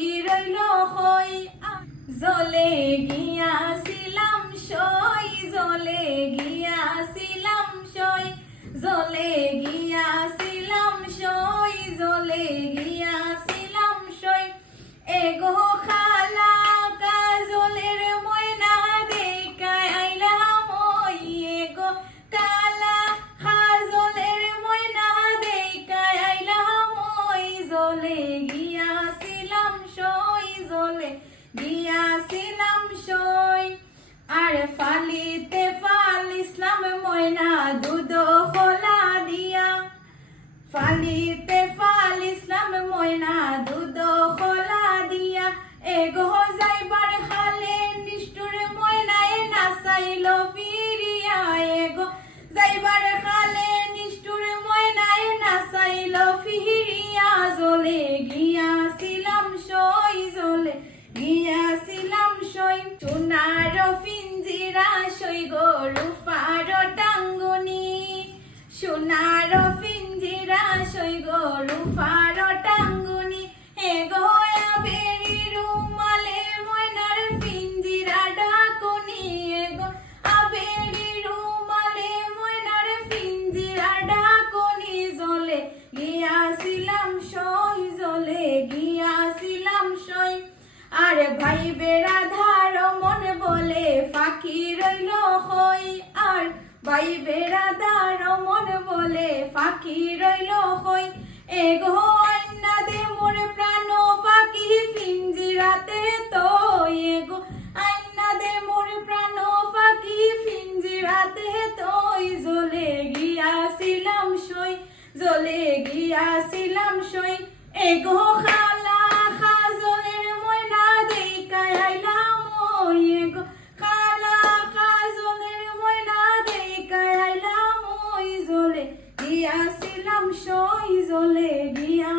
ফাঁকি রইল হই জলে গিয়াছিলাম সই জলে গিয়াছিলাম সই জলে গিয়াছিলাম সই জলে গিয়াছিলাম সই এগো খালা কাজলের ময়না দেখায় আইলাম ওই এগো কালা কাজলের ময়না দেখায় আইলাম ওই জলে গিয়াছিলাম সই জলে গিয়াছিলাম সই আর ফালিতে ফালিসলাম ময়না দুধ খোলা দিয়া ফালিতে ফালিসলাম ময়না দুধ খোলা দিয়া এগো যাইবার খালে নিষ্ঠুর ময়নায় নাচাইল ফিরিয়া এগো যাইবার খালে নিষ্ঠুর ময়নায় নাচাইল ফিরিয়া জলে গিয়াছিলাম সই জলে গিয়াছিলাম সই সোনার পিঞ্জিরা সই গো রূপার টাঙ্গুনি সোনার পিঞ্জিরা সই গো রূপার টাঙ্গুনি হে গো আবেরি রুমালে ময়নার পিঞ্জিরা ডাকুনি হে গো আবেরি রুমালে ময়নার পিঞ্জিরা ডাকুনি জলে গিয়াছিলাম সই জলে গিয়াছিলাম সই আর ভাই বেড়াধার মন বলে ফাঁকি রইল হই আর ভাই বেড়াধার মন বলে ফাঁকি রইল হই এগো আইনা দে মোর প্রাণ ফাঁকি পিঞ্জিরাতে তো এগো আইনা দে মোর প্রাণ ফাঁকি পিঞ্জিরাতে তোই জলে গিয়াছিলাম সই জলে গিয়াছিলাম সই এগো খালা কাজলের ময়না দেখায় আইলাম ওই এগো খালা কাজলের ময়না দেখায় আইলাম ওই জলে গিয়াছিলাম সই জলে গিয়া